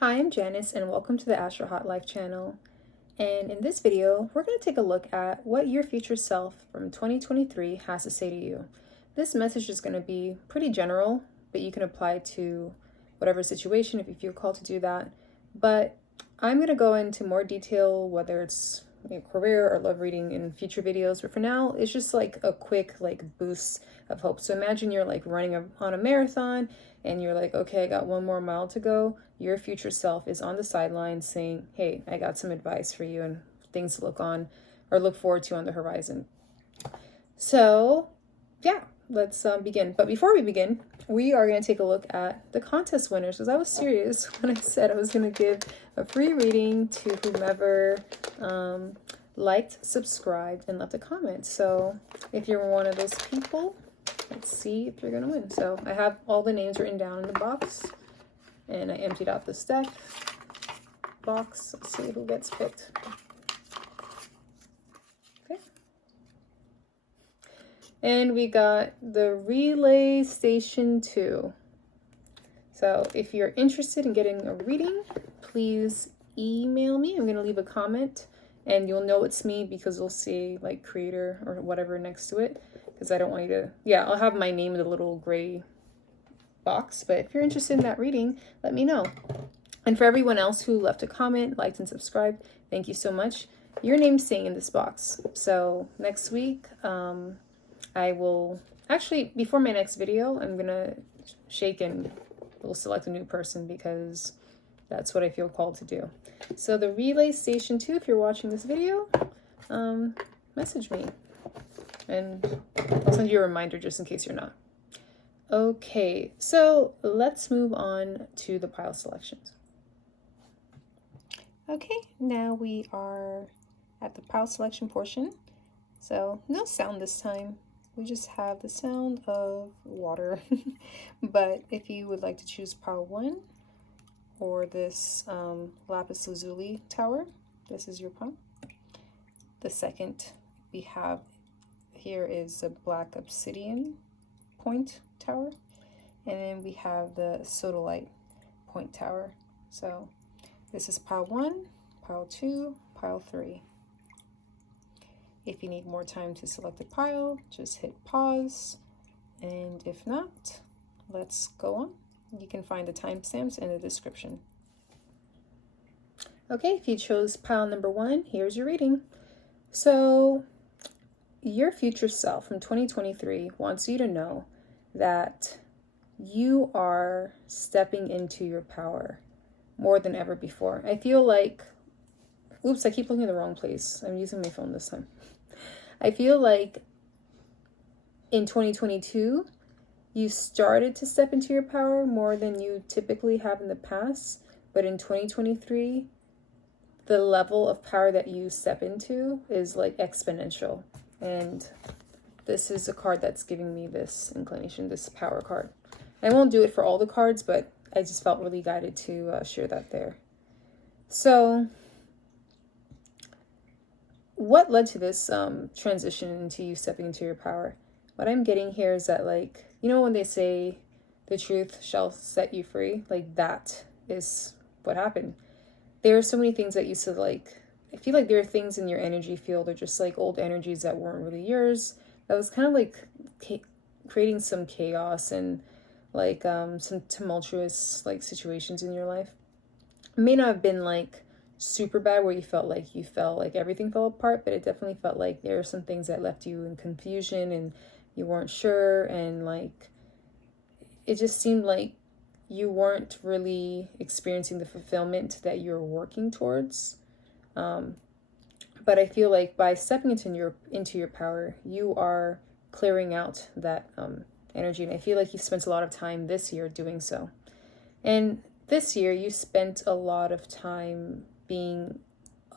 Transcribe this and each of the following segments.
Hi, I'm Janice and welcome to the AstroHauteLife channel. And in this video, we're going to take a look at what your future self from 2023 has to say to you. This message is going to be pretty general, but you can apply to whatever situation if you feel called to do that. But I'm going to go into more detail, whether it's your career or love reading in future videos. But for now, it's just like a quick boost of hope. So imagine you're running on a marathon and you're like, okay, I got 1 more mile to go. Your future self is on the sidelines saying, hey, I got some advice for you and things to look forward to on the horizon. So yeah, let's begin. But before we begin, we are going to take a look at the contest winners, because I was serious when I said I was going to give a free reading to whomever liked, subscribed, and left a comment. So if you're one of those people, let's see if you're going to win. So I have all the names written down in the box, and I emptied out this deck box. Let's see who gets picked. Okay. And we got the Relay Station 2. So if you're interested in getting a reading, please email me. I'm going to leave a comment and you'll know it's me because you'll see like creator or whatever next to it, because I don't want you to, I'll have my name in the little gray box. But if you're interested in that reading, let me know. And for everyone else who left a comment, liked, and subscribed, thank you so much. Your name's staying in this box. So next week, I will actually, before my next video, I'm gonna shake and we'll select a new person because that's what I feel called to do. So the Relay Station 2, if you're watching this video, message me and I'll send you a reminder just in case you're not. Okay, so let's move on to the pile selections. Okay, now we are at the pile selection portion. So no sound this time. We just have the sound of water. But if you would like to choose pile 1 or this lapis lazuli tower, this is your pile. The second we have here is a black obsidian point tower, and then we have the sodalite point tower. So this is pile 1, pile 2, pile 3. If you need more time to select a pile, just hit pause, and if not, let's go on. You can find the timestamps in the description. Okay, if you chose pile number 1, here's your reading. So your future self from 2023 wants you to know that you are stepping into your power more than ever before. I feel like, oops, I keep looking in the wrong place. I'm using my phone this time. I feel like in 2022, you started to step into your power more than you typically have in the past. But in 2023, the level of power that you step into is like exponential. And this is a card that's giving me this inclination, this power card. I won't do it for all the cards, but I just felt really guided to share that there. So what led to this transition into you stepping into your power? What I'm getting here is that, like, you know when they say the truth shall set you free? Like, that is what happened. There are so many things that used to, like, I feel like there are things in your energy field, or just like old energies that weren't really yours, that was kind of like creating some chaos and like some tumultuous like situations in your life. It may not have been like super bad where you felt like everything fell apart, but it definitely felt like there were some things that left you in confusion and you weren't sure, and like it just seemed like you weren't really experiencing the fulfillment that you're working towards. But I feel like by stepping into your power, you are clearing out that energy, and I feel like you've spent a lot of time this year doing so. And this year, you spent a lot of time being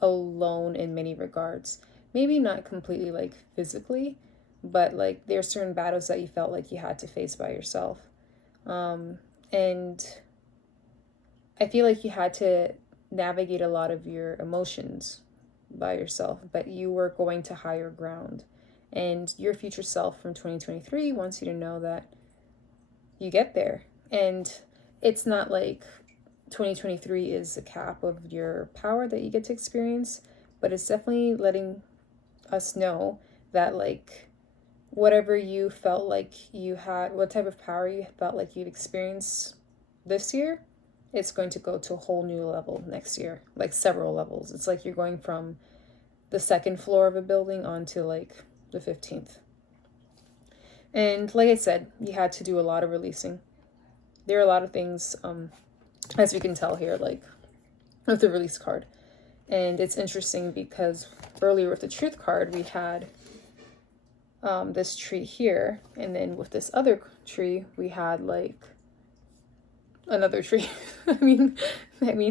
alone in many regards. Maybe not completely like physically, but like there are certain battles that you felt like you had to face by yourself. And I feel like you had to navigate a lot of your emotions by yourself, but you were going to higher ground. And your future self from 2023 wants you to know that you get there. And it's not like 2023 is a cap of your power that you get to experience, but it's definitely letting us know that like whatever you felt like you had, what type of power you felt like you'd experienced this year, it's going to go to a whole new level next year, like several levels. It's like you're going from the second floor of a building onto like the 15th. And like I said, you had to do a lot of releasing. There are a lot of things, as we can tell here, like with the release card. And it's interesting because earlier with the truth card, we had this tree here. And then with this other tree, we had like another tree. I mean,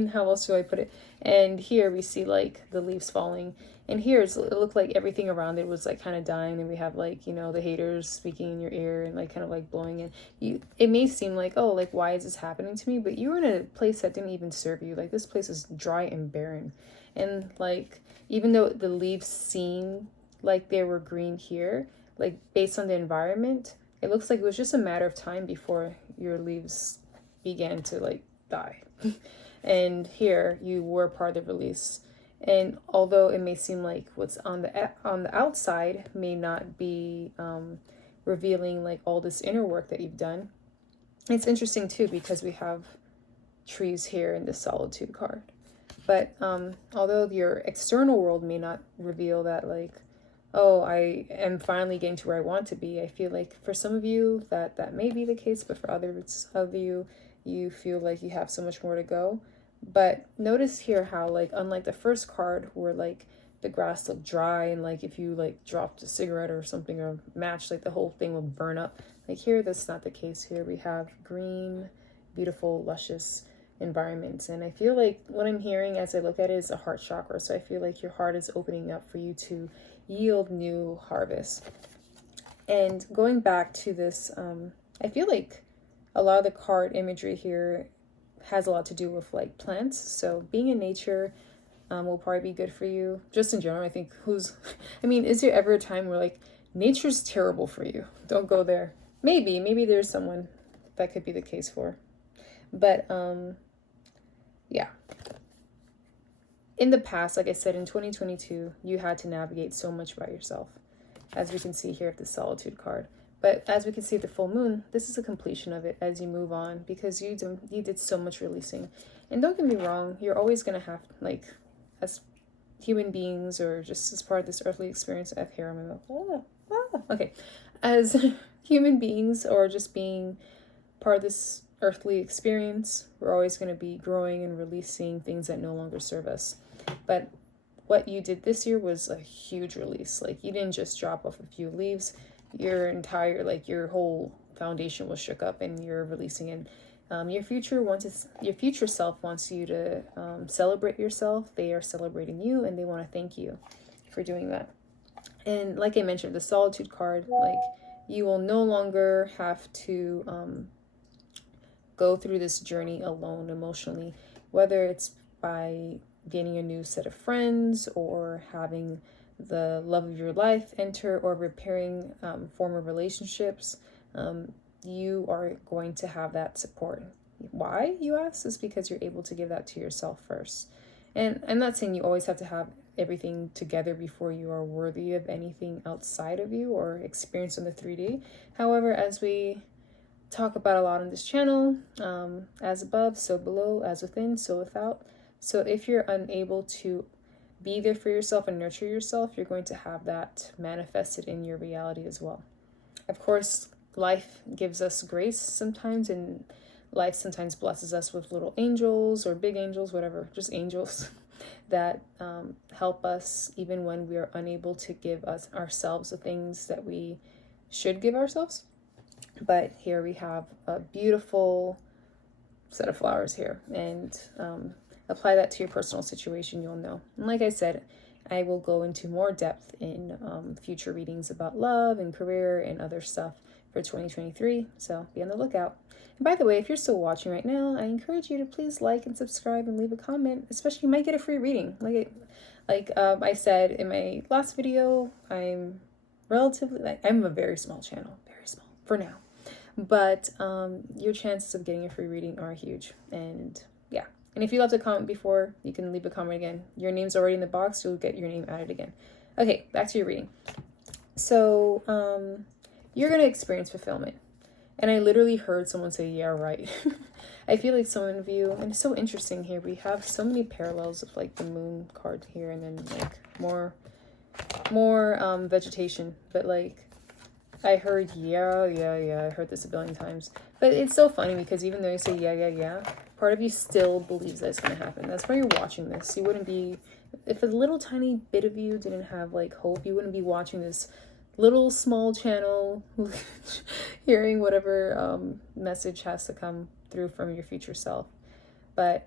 how else do I put it? And here we see like the leaves falling. And here it looked like everything around it was like kind of dying. And we have like, you know, the haters speaking in your ear and like kind of like blowing in. It may seem like, oh, like why is this happening to me? But you were in a place that didn't even serve you. Like this place is dry and barren. And like, even though the leaves seem like they were green here, like based on the environment, it looks like it was just a matter of time before your leaves began to like die. And here you were part of the release. And although it may seem like what's on the outside may not be revealing like all this inner work that you've done, it's interesting too because we have trees here in the solitude card. But although your external world may not reveal that like, oh, I am finally getting to where I want to be, I feel like for some of you that may be the case, but for others of you, you feel like you have so much more to go. But notice here how like unlike the first card where like the grass looked dry and like if you like dropped a cigarette or something or a match, like the whole thing would burn up. Like here, that's not the case. Here we have green, beautiful, luscious environments. And I feel like what I'm hearing as I look at it is a heart chakra. So I feel like your heart is opening up for you to yield new harvest. And going back to this, I feel like a lot of the card imagery here has a lot to do with like plants. So being in nature will probably be good for you. Just in general, I think is there ever a time where like nature's terrible for you? Don't go there. Maybe there's someone that could be the case for. But yeah. In the past, like I said, in 2022, you had to navigate so much by yourself, as we can see here with the solitude card. But as we can see at the full moon, this is a completion of it as you move on because you did so much releasing. And don't get me wrong, you're always going to have, like, as human beings or just as part of this earthly experience, okay, as human beings or just being part of this earthly experience, we're always going to be growing and releasing things that no longer serve us. But what you did this year was a huge release. Like you didn't just drop off a few leaves. Your entire, like your whole foundation was shook up and you're releasing it. Your future self wants you to celebrate yourself. They are celebrating you and they want to thank you for doing that. And like I mentioned, the solitude card, like you will no longer have to go through this journey alone emotionally, whether it's by gaining a new set of friends or having the love of your life enter or repairing former relationships. You are going to have that support. Why, you ask? Is because you're able to give that to yourself first. And I'm not saying you always have to have everything together before you are worthy of anything outside of you or experience in the 3D. However, as we talk about a lot on this channel, as above, so below, as within, so without. So if you're unable to be there for yourself and nurture yourself, you're going to have that manifested in your reality as well. Of course, life gives us grace sometimes, and life sometimes blesses us with little angels or big angels, whatever, just angels that help us even when we are unable to give ourselves the things that we should give ourselves. But here we have a beautiful set of flowers here, and apply that to your personal situation, you'll know. And like I said, I will go into more depth in future readings about love and career and other stuff for 2023, so be on the lookout. And by the way, if you're still watching right now, I encourage you to please like and subscribe and leave a comment, especially you might get a free reading. Like I said in my last video, I'm a very small channel, very small for now. But your chances of getting a free reading are huge. And yeah. And if you left a comment before, you can leave a comment again. Your name's already in the box, you'll get your name added again. Okay, back to your reading. So, you're going to experience fulfillment. And I literally heard someone say, yeah, right. I feel like some of you, and it's so interesting here, we have so many parallels of like the moon card here, and then like more vegetation. But like, I heard, yeah, I heard this a billion times. But it's so funny because even though you say, yeah, part of you still believes that it's going to happen. That's why you're watching this. You wouldn't be, if a little tiny bit of you didn't have like hope, you wouldn't be watching this little small channel, hearing whatever message has to come through from your future self. But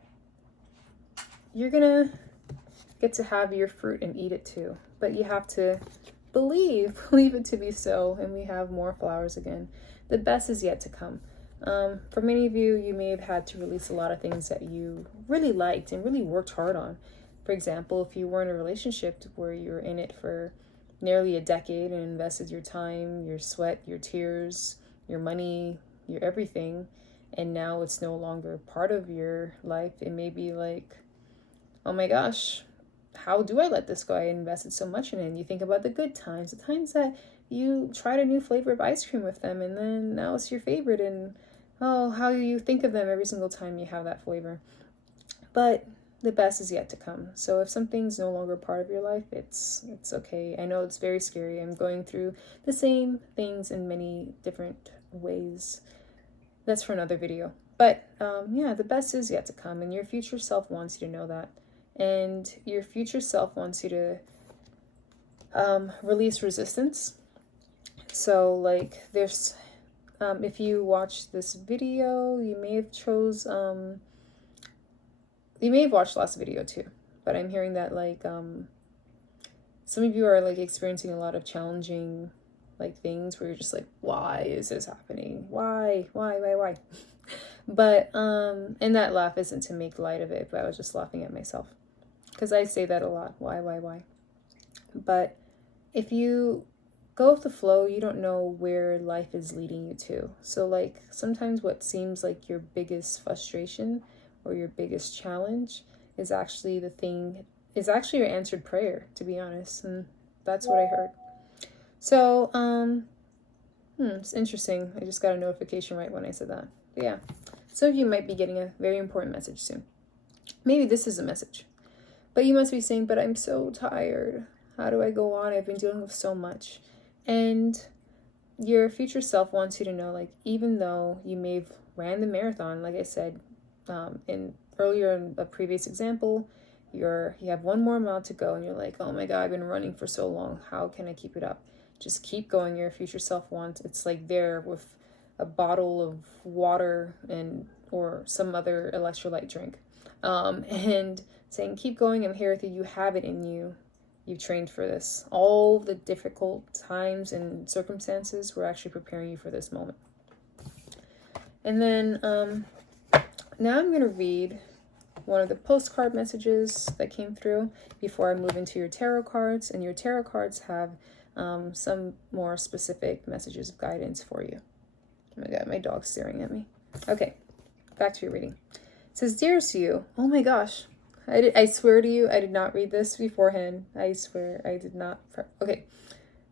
you're gonna get to have your fruit and eat it too. But you have to believe it to be so, and we have more flowers again. The best is yet to come. For many of you, you may have had to release a lot of things that you really liked and really worked hard on. For example, if you were in a relationship where you're in it for nearly a decade and invested your time, your sweat, your tears, your money, your everything, and now it's no longer part of your life, it may be like, oh my gosh, how do I let this go? I invested so much in it. And you think about the good times, the times that you tried a new flavor of ice cream with them, and then now it's your favorite, and oh, how you think of them every single time you have that flavor. But the best is yet to come. So if something's no longer part of your life, it's okay. I know it's very scary. I'm going through the same things in many different ways. That's for another video. But yeah, the best is yet to come, and your future self wants you to know that. And your future self wants you to release resistance. So like there's, if you watch this video, you may have watched last video too, but I'm hearing that like some of you are like experiencing a lot of challenging like things where you're just like, why is this happening? Why? But and that laugh isn't to make light of it, but I was just laughing at myself because I say that a lot. Why? But if you go with the flow, you don't know where life is leading you to. So like sometimes what seems like your biggest frustration or your biggest challenge is actually your answered prayer, to be honest. And that's what I heard. So, it's interesting. I just got a notification right when I said that. But yeah, some of you might be getting a very important message soon. Maybe this is a message. But you must be saying, but I'm so tired. How do I go on? I've been dealing with so much. And your future self wants you to know, like, even though you may have ran the marathon, like I said, in a previous example, you have one more mile to go and you're like, oh my God, I've been running for so long. How can I keep it up? Just keep going. Your future self wants, it's like there with a bottle of water or some other electrolyte drink, and saying, keep going. I'm here with you. You have it in you. You've trained for this. All the difficult times and circumstances were actually preparing you for this moment. And then now I'm going to read one of the postcard messages that came through before I move into your tarot cards. And your tarot cards have some more specific messages of guidance for you. Oh my God, my dog's staring at me. Okay, back to your reading. It says, dearest you, oh my gosh. I swear to you, I did not read this beforehand. I swear I did not. Okay.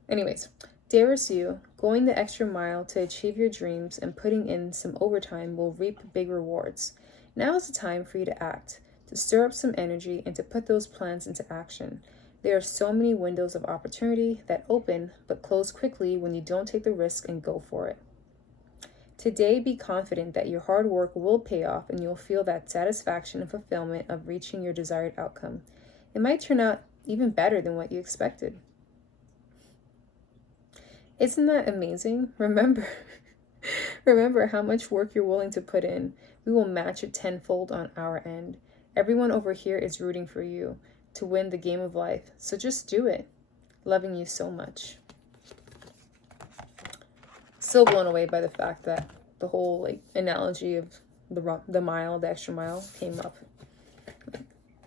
Anyways, dearest you, going the extra mile to achieve your dreams and putting in some overtime will reap big rewards. Now is the time for you to act, to stir up some energy and to put those plans into action. There are so many windows of opportunity that open but close quickly when you don't take the risk and go for it. Today, be confident that your hard work will pay off and you'll feel that satisfaction and fulfillment of reaching your desired outcome. It might turn out even better than what you expected. Isn't that amazing? Remember how much work you're willing to put in. We will match it tenfold on our end. Everyone over here is rooting for you to win the game of life. So just do it. Loving you so much. Still blown away by the fact that the whole like analogy of the extra mile came up.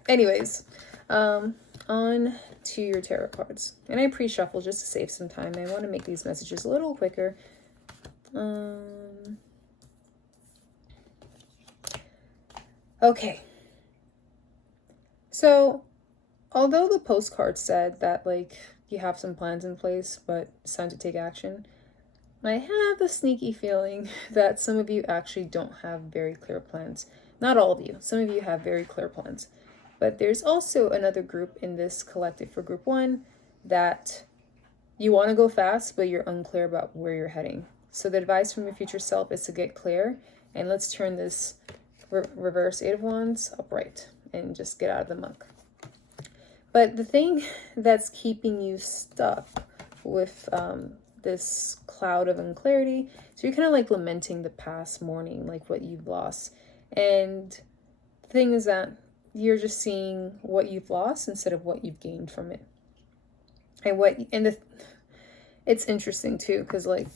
Anyways, on to your tarot cards. And I pre-shuffle just to save some time. I want to make these messages a little quicker. Okay. So, although the postcard said that, like, you have some plans in place, but it's time to take action, I have a sneaky feeling that some of you actually don't have very clear plans. Not all of you. Some of you have very clear plans. But there's also another group in this collective for group one that you want to go fast, but you're unclear about where you're heading. So the advice from your future self is to get clear, and let's turn this reverse Eight of Wands upright and just get out of the muck. But the thing that's keeping you stuck with this cloud of unclarity, so you're kind of like lamenting the past morning, like what you've lost. And the thing is that you're just seeing what you've lost instead of what you've gained from it. It's interesting too, because like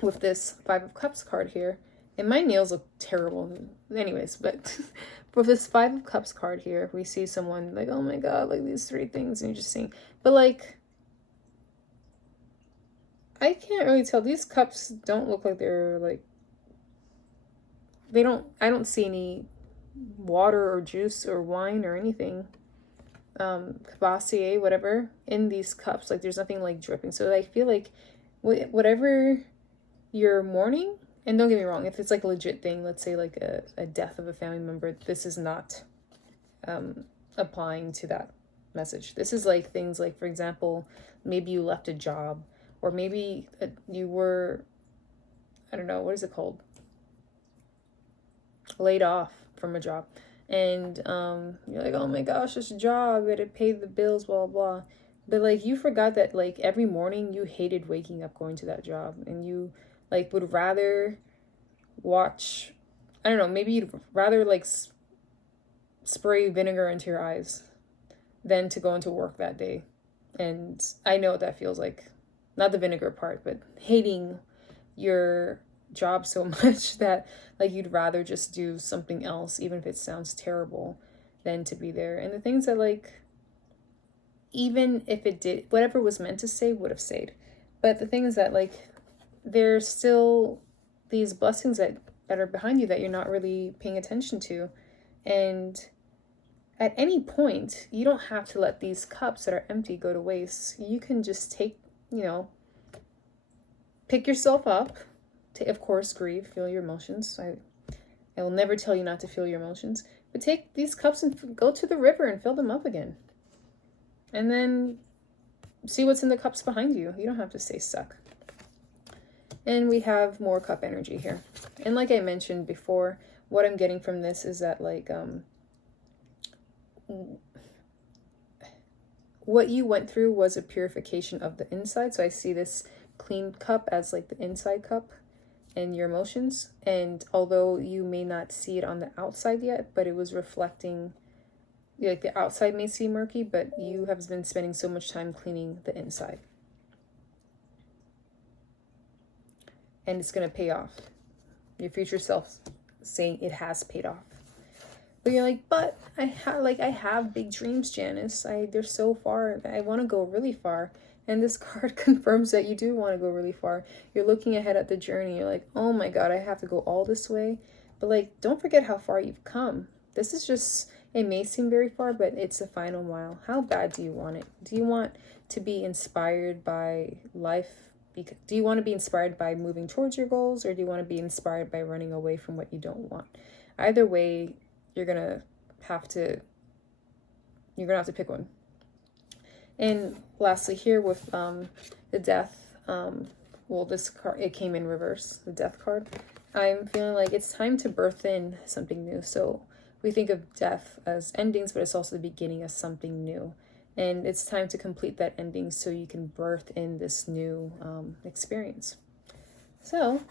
with this Five of Cups card here, and my nails look terrible anyways, but with this Five of Cups card here, we see someone like, oh my god, like these three things, and you're just seeing, but like, I can't really tell. These cups don't look like they're like, I don't see any water or juice or wine or anything, Cavassier, whatever, in these cups. Like there's nothing like dripping. So I feel like whatever you're mourning, and don't get me wrong, if it's like a legit thing, let's say like a death of a family member, this is not applying to that message. This is like things like, for example, maybe you left a job, or maybe you were, I don't know, what is it called? Laid off from a job. And you're like, oh my gosh, this job, I gotta pay the bills, blah, blah. But like you forgot that like every morning you hated waking up going to that job, and you like would rather watch, I don't know, maybe you'd rather like spray vinegar into your eyes than to go into work that day. And I know what that feels like. Not the vinegar part, but hating your job so much that like you'd rather just do something else, even if it sounds terrible, than to be there. And the things that like, even if it did, whatever was meant to say would have stayed. But the thing is that like, there's still these blessings that are behind you that you're not really paying attention to. And at any point, you don't have to let these cups that are empty go to waste. You can just take, pick yourself up, to, of course, grieve, feel your emotions. I will never tell you not to feel your emotions, but take these cups and go to the river and fill them up again. And then see what's in the cups behind you. You don't have to stay stuck. And we have more cup energy here. And like I mentioned before, what I'm getting from this is that like, what you went through was a purification of the inside. So I see this clean cup as like the inside cup and your emotions. And although you may not see it on the outside yet, but it was reflecting, like the outside may seem murky, but you have been spending so much time cleaning the inside. And it's going to pay off. Your future self saying it has paid off. But you're like, but I have big dreams, Janice. They're so far. I want to go really far. And this card confirms that you do want to go really far. You're looking ahead at the journey. You're like, oh my God, I have to go all this way. But like, don't forget how far you've come. This is just, it may seem very far, but it's the final mile. How bad do you want it? Do you want to be inspired by life? Do you want to be inspired by moving towards your goals, or do you want to be inspired by running away from what you don't want? Either way, you're gonna have to pick one. And lastly, here with the death, well, this card, it came in reverse, the death card. I'm feeling like it's time to birth in something new. So we think of death as endings, but it's also the beginning of something new. And it's time to complete that ending so you can birth in this new experience. So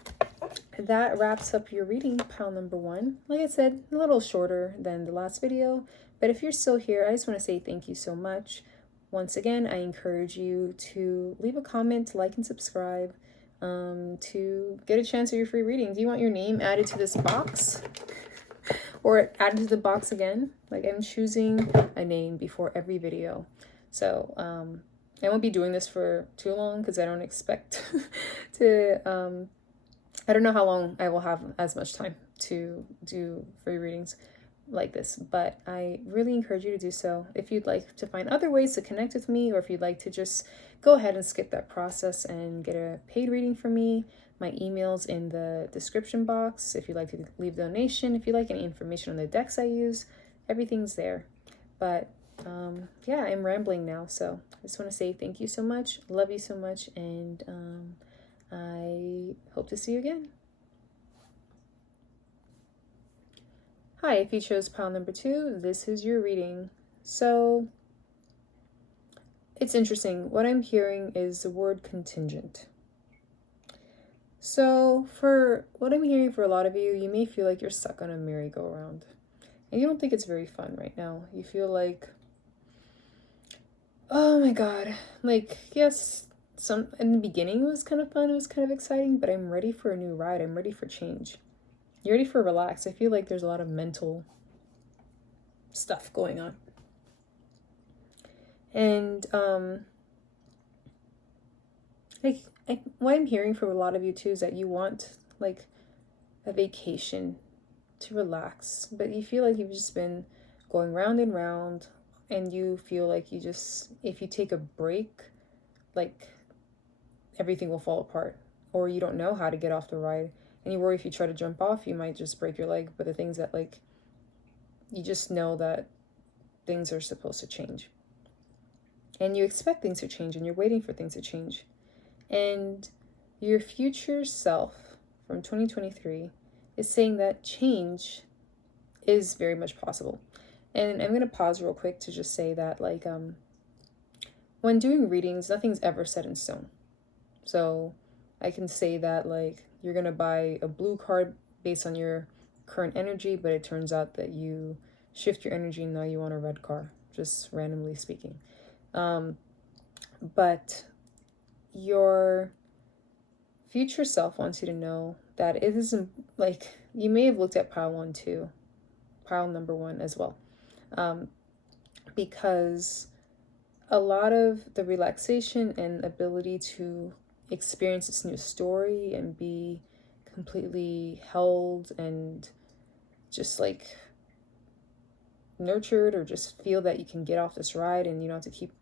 that wraps up your reading, pile number 1. Like I said, a little shorter than the last video, but if you're still here, I just want to say thank you so much. Once again, I encourage you to leave a comment, like, and subscribe to get a chance at your free reading. Do you want your name added to this box? Or added to the box again? Like, I'm choosing a name before every video. So, I won't be doing this for too long because I don't expect to, I don't know how long I will have as much time to do free readings. like this, but I really encourage you to do so. If you'd like to find other ways to connect with me, or if you'd like to just go ahead and skip that process and get a paid reading from me, my email's in the description box. If you'd like to leave a donation, if you'd like any information on the decks I use, everything's there. But yeah, I'm rambling now, so I just want to say thank you so much, love you so much, and I hope to see you again. Hi, if you chose pile number 2, this is your reading. So it's interesting. What I'm hearing is the word contingent. So for what I'm hearing for a lot of you, you may feel like you're stuck on a merry-go-round. And you don't think it's very fun right now. You feel like, oh my God. Like, yes, in the beginning it was kind of fun, it was kind of exciting, but I'm ready for a new ride. I'm ready for change. You're ready for relax. I feel like there's a lot of mental stuff going on. And what I'm hearing from a lot of you too is that you want like a vacation to relax, but you feel like you've just been going round and round, and you feel like you just, if you take a break, like everything will fall apart, or you don't know how to get off the ride. And you worry if you try to jump off, you might just break your leg. But the things that, like, you just know that things are supposed to change. And you expect things to change, and you're waiting for things to change. And your future self from 2023 is saying that change is very much possible. And I'm going to pause real quick to just say that, like, when doing readings, nothing's ever set in stone. So I can say that, like, you're going to buy a blue card based on your current energy, but it turns out that you shift your energy and now you want a red car, just randomly speaking. But your future self wants you to know that it isn't, like, you may have looked at pile 1 too, pile number 1 as well, because a lot of the relaxation and ability to experience this new story and be completely held and just like nurtured, or just feel that you can get off this ride and you don't have to keep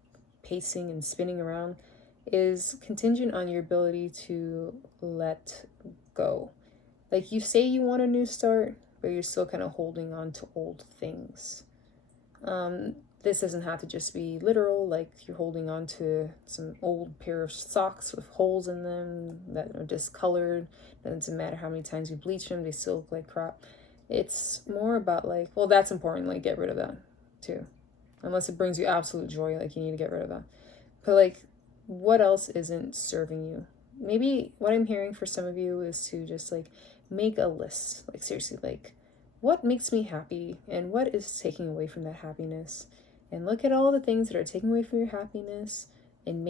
pacing and spinning around, is contingent on your ability to let go. Like, you say you want a new start, but you're still kind of holding on to old things. This doesn't have to just be literal, like you're holding on to some old pair of socks with holes in them that are discolored. It doesn't matter how many times you bleach them, they still look like crap. It's more about, like, well, that's important, like, get rid of that too. Unless it brings you absolute joy, like, you need to get rid of that. But, like, what else isn't serving you? Maybe what I'm hearing for some of you is to just, like, make a list. Like, seriously, like, what makes me happy and what is taking away from that happiness? And look at all the things that are taking away from your happiness and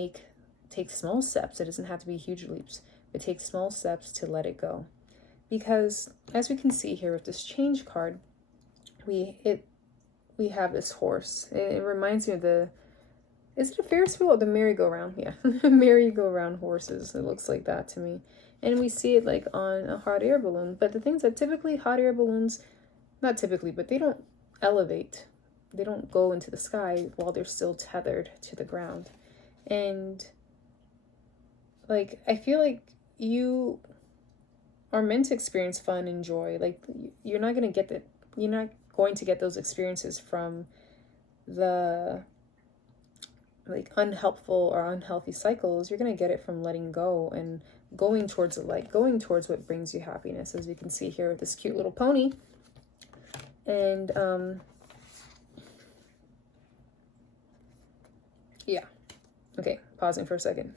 take small steps. It doesn't have to be huge leaps, but take small steps to let it go. Because as we can see here with this change card, we have this horse. It reminds me of is it a Ferris wheel or the merry-go-round? Yeah, merry-go-round horses. It looks like that to me. And we see it like on a hot air balloon. But the things that typically hot air balloons, not typically, but they don't elevate. They don't go into the sky while they're still tethered to the ground. And, like, I feel like you are meant to experience fun and joy. Like, you're not going to get those experiences from the, like, unhelpful or unhealthy cycles. You're going to get it from letting go and going towards the light, going towards what brings you happiness, as you can see here with this cute little pony. And, yeah. Okay, pausing for a second.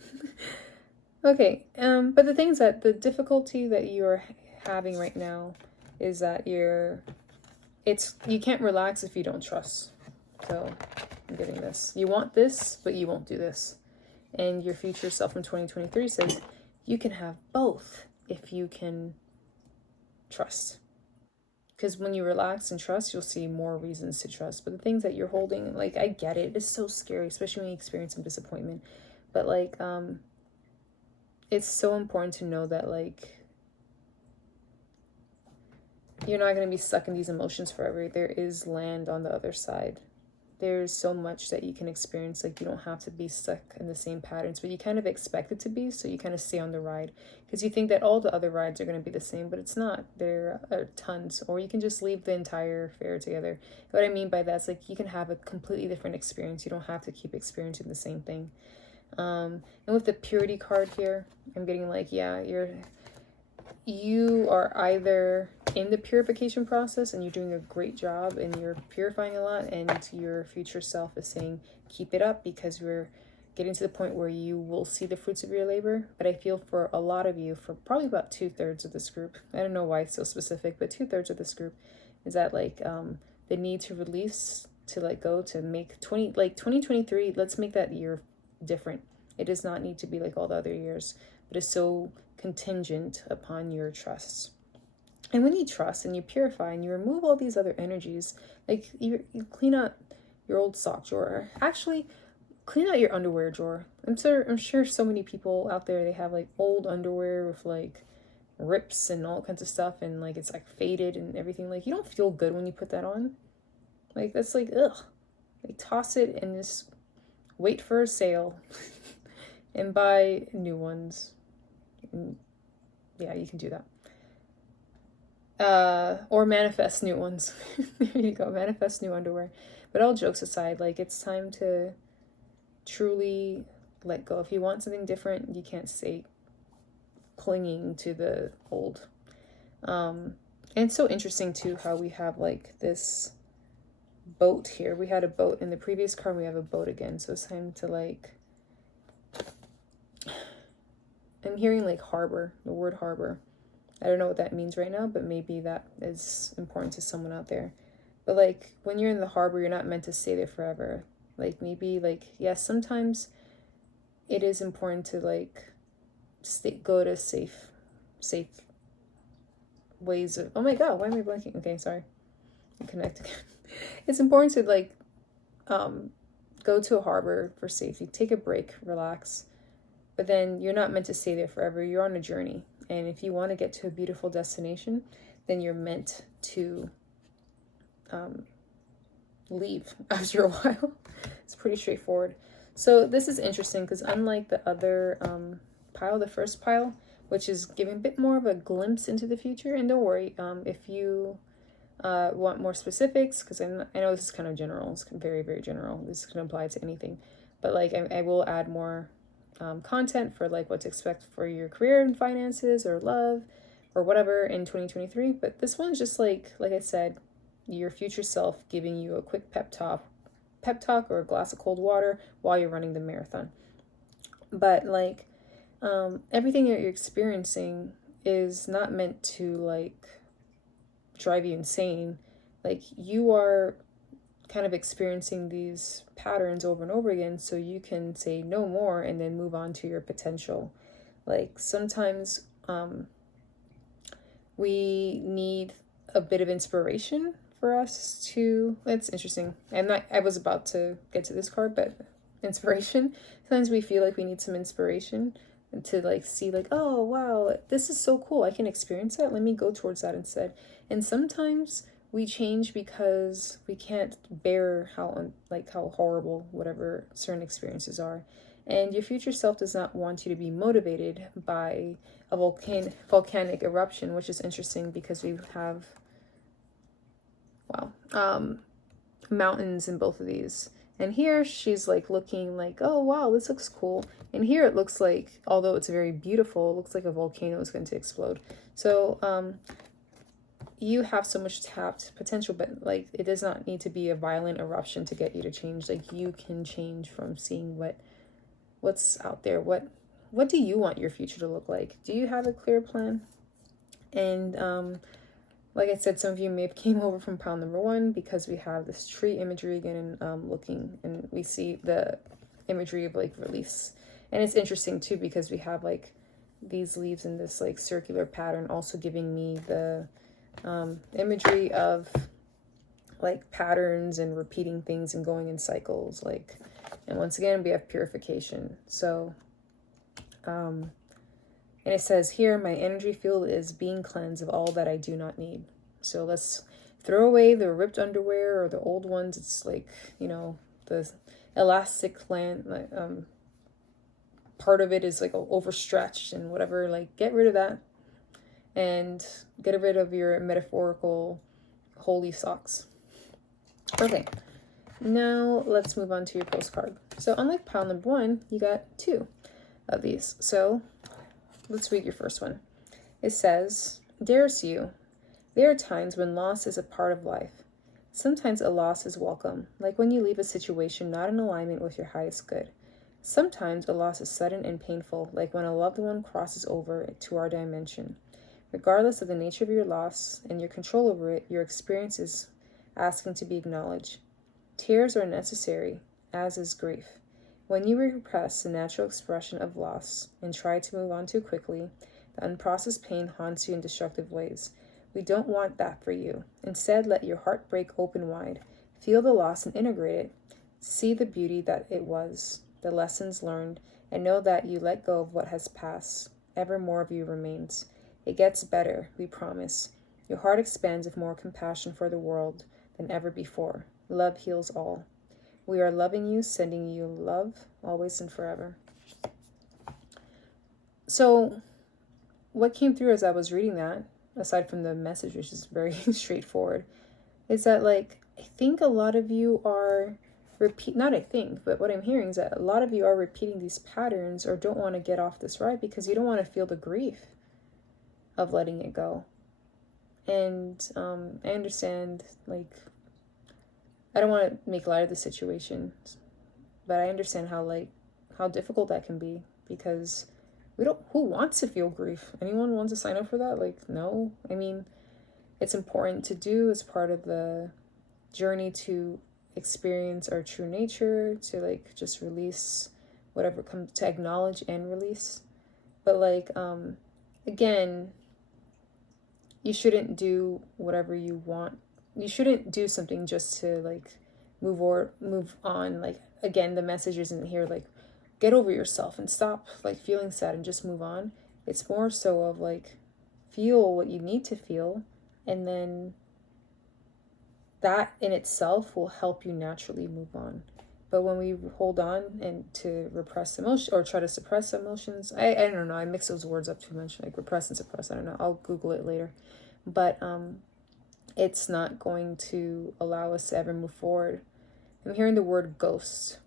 Okay, but the difficulty that you're having right now is that you can't relax if you don't trust. So I'm getting this. You want this, but you won't do this. And your future self from 2023 says you can have both if you can trust. Because when you relax and trust, you'll see more reasons to trust. But the things that you're holding, like, I get it. It's so scary, especially when you experience some disappointment. But, like, it's so important to know that, like, you're not going to be stuck in these emotions forever. There is land on the other side. There's so much that you can experience. Like, you don't have to be stuck in the same patterns, but you kind of expect it to be, so you kind of stay on the ride because you think that all the other rides are going to be the same, but it's not. There are tons. Or you can just leave the entire fair together. What I mean by that is, like, you can have a completely different experience. You don't have to keep experiencing the same thing. And with the purity card here, I'm getting like, yeah, you are either in the purification process and you're doing a great job and you're purifying a lot, and your future self is saying keep it up, because we're getting to the point where you will see the fruits of your labor. But I feel for a lot of you, for probably about 2/3 of this group, I don't know why it's so specific, but 2/3 of this group is that like the need to release, to let go, to make 2023, let's make that year different. It does not need to be like all the other years, but it's so contingent upon your trust. And when you trust and you purify and you remove all these other energies, like you clean out your old sock drawer, actually clean out your underwear drawer. I'm sure so many people out there, they have like old underwear with like rips and all kinds of stuff, and like it's like faded and everything. Like, you don't feel good when you put that on. Like, that's like, ugh. Like, toss it and just wait for a sale and buy new ones. And yeah, you can do that. Or manifest new ones. There you go, manifest new underwear. But all jokes aside, like, it's time to truly let go. If you want something different, you can't stay clinging to the old. And it's so interesting too how we have like this boat here. We had a boat in the previous card, we have a boat again. So it's time to like, I'm hearing like harbor, the word harbor. I don't know what that means right now, but maybe that is important to someone out there. But like, when you're in the harbor, you're not meant to stay there forever. Like, maybe like, yes, sometimes it is important to like go to safe ways of, oh my god, why am I blanking? Okay, sorry, I'm connected. It's important to like go to a harbor for safety, take a break, relax. But then you're not meant to stay there forever. You're on a journey. And if you want to get to a beautiful destination, then you're meant to leave after a while. It's pretty straightforward. So this is interesting because unlike the other pile, the first pile, which is giving a bit more of a glimpse into the future, and don't worry, if you want more specifics, because I know this is kind of general, it's very, very general. This can apply to anything. But like, I will add more content for like what to expect for your career and finances or love or whatever in 2023. But this one's just like I said, your future self giving you a quick pep talk or a glass of cold water while you're running the marathon. But like everything that you're experiencing is not meant to like drive you insane. Like, you are kind of experiencing these patterns over and over again so you can say no more and then move on to your potential. Like, sometimes we need a bit of inspiration for us to, it's interesting. I was about to get to this card, but inspiration. Sometimes we feel like we need some inspiration to like see like, oh wow, this is so cool, I can experience that, let me go towards that instead. And sometimes we change because we can't bear how horrible whatever certain experiences are. And your future self does not want you to be motivated by a volcanic eruption, which is interesting because we have mountains in both of these. And here she's like looking like, oh wow, this looks cool. And here it looks like, although it's very beautiful, it looks like a volcano is going to explode. So you have so much tapped potential, but like, it does not need to be a violent eruption to get you to change. Like, you can change from seeing what's out there. What do you want your future to look like? Do you have a clear plan? And like I said, some of you may have came over from pile number 1 because we have this tree imagery again, looking, and we see the imagery of like release. And it's interesting too because we have like these leaves in this like circular pattern, also giving me the imagery of like patterns and repeating things and going in cycles. Like, and once again, we have purification. So and it says here, my energy field is being cleansed of all that I do not need. So let's throw away the ripped underwear or the old ones. It's like, the elastic part of it is like overstretched and whatever. Like, get rid of that and get rid of your metaphorical holy socks. Okay, now let's move on to your postcard. So unlike pile number 1, you got 2 of these. So let's read your first one. It says, "Dearest you, there are times when loss is a part of life. Sometimes a loss is welcome, like when you leave a situation not in alignment with your highest good. Sometimes a loss is sudden and painful, like when a loved one crosses over to our dimension. Regardless of the nature of your loss and your control over it, your experience is asking to be acknowledged. Tears are necessary, as is grief. When you repress the natural expression of loss and try to move on too quickly, the unprocessed pain haunts you in destructive ways. We don't want that for you. Instead, let your heart break open wide. Feel the loss and integrate it. See the beauty that it was, the lessons learned, and know that you let go of what has passed. Ever more of you remains. It gets better, we promise. Your heart expands with more compassion for the world than ever before. Love heals all. We are loving you, sending you love, always and forever." So, what came through as I was reading that, aside from the message, which is very straightforward, is that, like, I think a lot of you are not I think, but what I'm hearing is that a lot of you are repeating these patterns or don't want to get off this ride because you don't want to feel the grief of letting it go. And I understand, like, I don't want to make light of the situation, but I understand how difficult that can be, because who wants to feel grief? Anyone wants to sign up for that? Like, no. I mean, it's important to do as part of the journey to experience our true nature, to like just release whatever comes, to acknowledge and release. But like, again, you shouldn't do whatever you want. You shouldn't do something just to like move on. Like, again, the message isn't here like get over yourself and stop like feeling sad and just move on. It's more so of like feel what you need to feel, and then that in itself will help you naturally move on. But when we hold on and to repress emotion or try to suppress emotions, I don't know, I mix those words up too much, like repress and suppress, I don't know, I'll Google it later. But it's not going to allow us to ever move forward. I'm hearing the word ghost.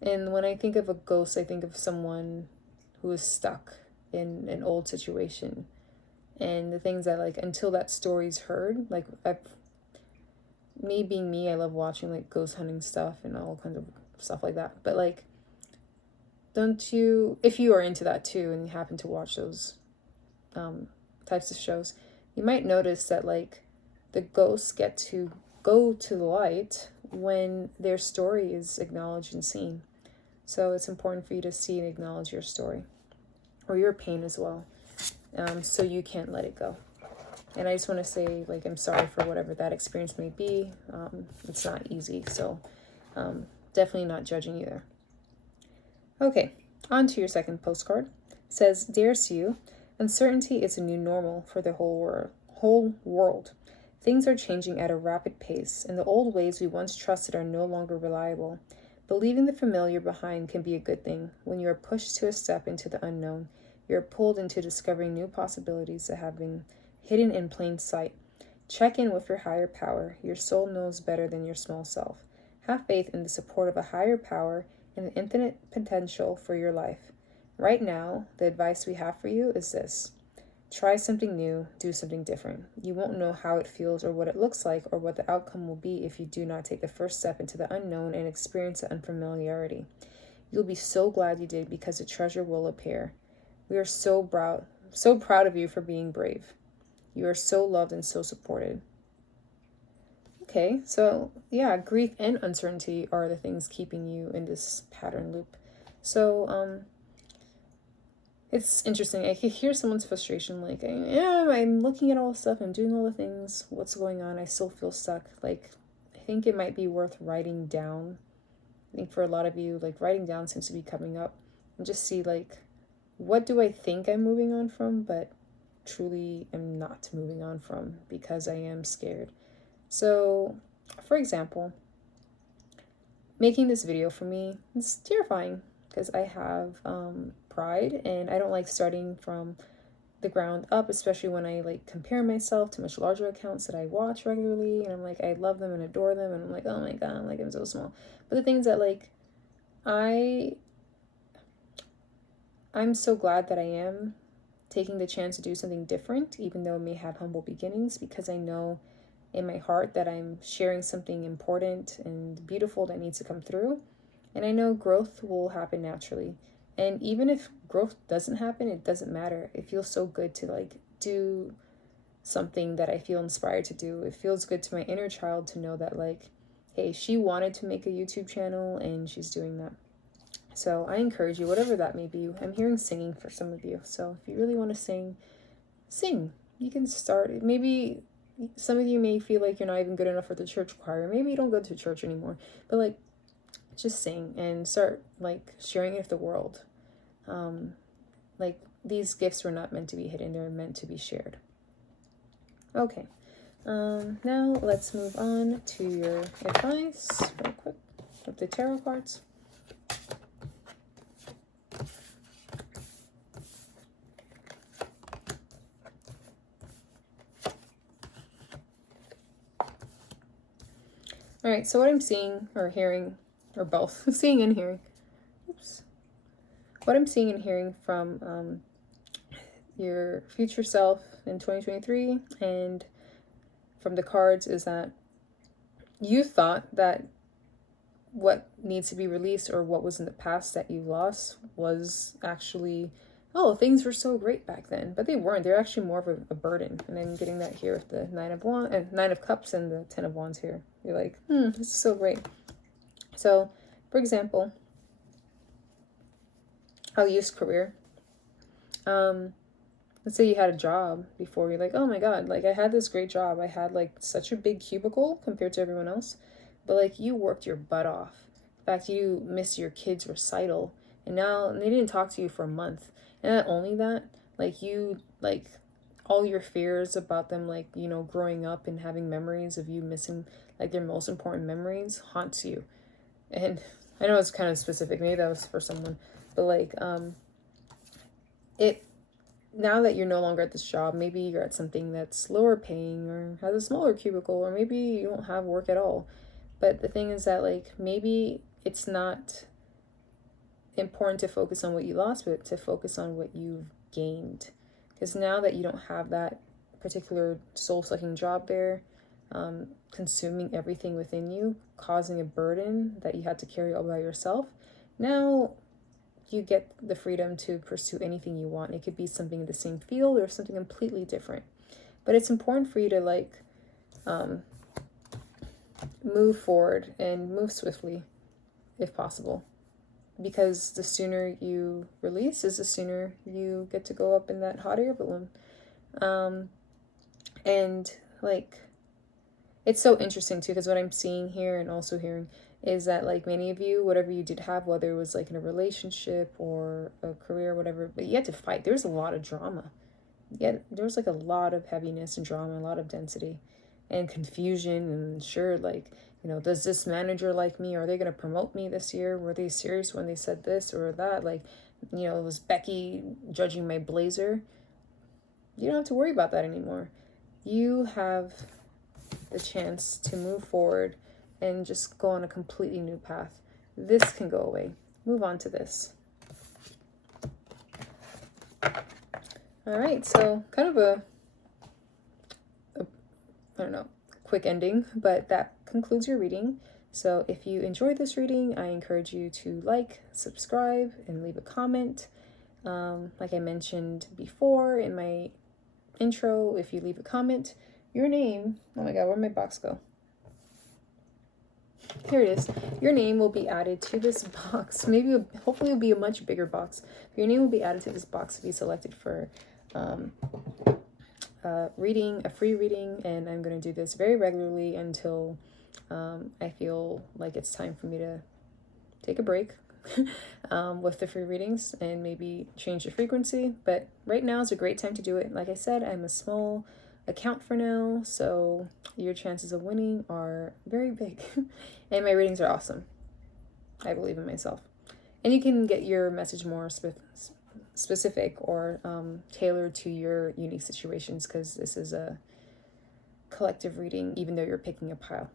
And when I think of a ghost, I think of someone who is stuck in an old situation. And the things that, like, until that story's heard, like, me being me, I love watching, like, ghost hunting stuff and all kinds of stuff like that. But, like, don't you, if you are into that too and you happen to watch those types of shows, you might notice that, like, the ghosts get to go to the light when their story is acknowledged and seen. So it's important for you to see and acknowledge your story or your pain as well, so you can't let it go. And I just want to say, like, I'm sorry for whatever that experience may be. It's not easy, so definitely not judging either. Okay, on to your second postcard. It says, "Dearest you, uncertainty is a new normal for the whole world. Things are changing at a rapid pace, and the old ways we once trusted are no longer reliable. But leaving the familiar behind can be a good thing. When you are pushed to a step into the unknown, you are pulled into discovering new possibilities that have been hidden in plain sight. Check in with your higher power. Your soul knows better than your small self. Have faith in the support of a higher power and the infinite potential for your life. Right now, the advice we have for you is this. Try something new, do something different. You won't know how it feels or what it looks like or what the outcome will be if you do not take the first step into the unknown and experience the unfamiliarity. You'll be so glad you did because the treasure will appear. We are so proud of you for being brave. You are so loved and so supported." Okay, so yeah, grief and uncertainty are the things keeping you in this pattern loop. So, it's interesting. I could hear someone's frustration, like, yeah, I'm looking at all the stuff, I'm doing all the things, what's going on, I still feel stuck. Like, I think it might be worth writing down. I think for a lot of you, like, writing down seems to be coming up. And just see, like, what do I think I'm moving on from, but truly am not moving on from because I am scared. So, for example, making this video for me is terrifying because I have pride, and I don't like starting from the ground up, especially when I like compare myself to much larger accounts that I watch regularly, and I'm like, I love them and adore them, and I'm like, oh my god, like I'm so small. But the things that like I'm so glad that I am taking the chance to do something different, even though it may have humble beginnings, because I know in my heart that I'm sharing something important and beautiful that needs to come through. And I know growth will happen naturally. And even if growth doesn't happen, it doesn't matter. It feels so good to like do something that I feel inspired to do. It feels good to my inner child to know that like, hey, she wanted to make a YouTube channel and she's doing that. So I encourage you, whatever that may be. I'm hearing singing for some of you. So if you really want to sing, sing. You can start. Maybe some of you may feel like you're not even good enough for the church choir. Maybe you don't go to church anymore. But like, just sing and start like sharing it with the world. Like these gifts were not meant to be hidden. They're meant to be shared. Okay. Now let's move on to your advice real quick with the tarot cards. All right, so what I'm seeing or hearing, or both, seeing and hearing, what I'm seeing and hearing from your future self in 2023 and from the cards is that you thought that what needs to be released or what was in the past that you lost was actually, oh, things were so great back then, but they weren't. They're actually more of a burden. And I'm getting that here with the Nine of Cups and the Ten of Wands here. You're like, this is so great. So, for example, I'll use career. Let's say you had a job before. You're like, oh my god, like I had this great job. I had like such a big cubicle compared to everyone else, but like you worked your butt off. In fact, you missed your kids' recital, and now they didn't talk to you for a month. And not only that, like you, like all your fears about them, like, you know, growing up and having memories of you missing like their most important memories haunts you. And I know it's kind of specific, maybe that was for someone, but like it, now that you're no longer at this job, maybe you're at something that's lower paying or has a smaller cubicle, or maybe you don't have work at all. But the thing is that like maybe it's not important to focus on what you lost, but to focus on what you've gained. Because now that you don't have that particular soul-sucking job there, consuming everything within you, causing a burden that you had to carry all by yourself, now you get the freedom to pursue anything you want. It could be something in the same field or something completely different. But it's important for you to like move forward and move swiftly if possible. Because the sooner you release is the sooner you get to go up in that hot air balloon. And like, it's so interesting too, because what I'm seeing here and also hearing is that like many of you, whatever you did have, whether it was like in a relationship or a career or whatever, but you had to fight. There's a lot of drama. Yet there was like a lot of heaviness and drama, a lot of density and confusion. And sure, like, you know, does this manager like me? Are they going to promote me this year? Were they serious when they said this or that? Like, you know, was Becky judging my blazer? You don't have to worry about that anymore. You have the chance to move forward and just go on a completely new path. This can go away. Move on to this. All right, so kind of a I don't know, quick ending, but that concludes your reading. So if you enjoyed this reading, I encourage you to like, subscribe, and leave a comment. Like I mentioned before in my intro, if you leave a comment, your name, oh my god, where'd my box go? Here it is. Your name will be added to this box. Maybe, hopefully it'll be a much bigger box. Your name will be added to this box to be selected for reading, a free reading, and I'm going to do this very regularly until I feel like it's time for me to take a break with the free readings and maybe change the frequency. But right now is a great time to do it. Like I said, I'm a small account for now, so your chances of winning are very big. And my readings are awesome. I believe in myself. And you can get your message more specific or tailored to your unique situations, because this is a collective reading, even though you're picking a pile.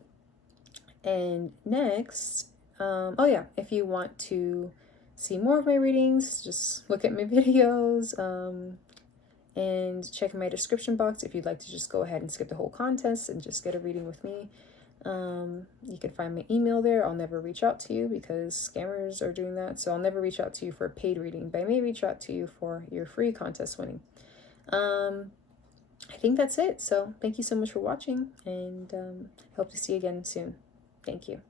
And next, oh yeah, if you want to see more of my readings, just look at my videos and check my description box if you'd like to just go ahead and skip the whole contest and just get a reading with me. You can find my email there. I'll never reach out to you because scammers are doing that. So I'll never reach out to you for a paid reading, but I may reach out to you for your free contest winning. I think that's it. So thank you so much for watching, and hope to see you again soon. Thank you.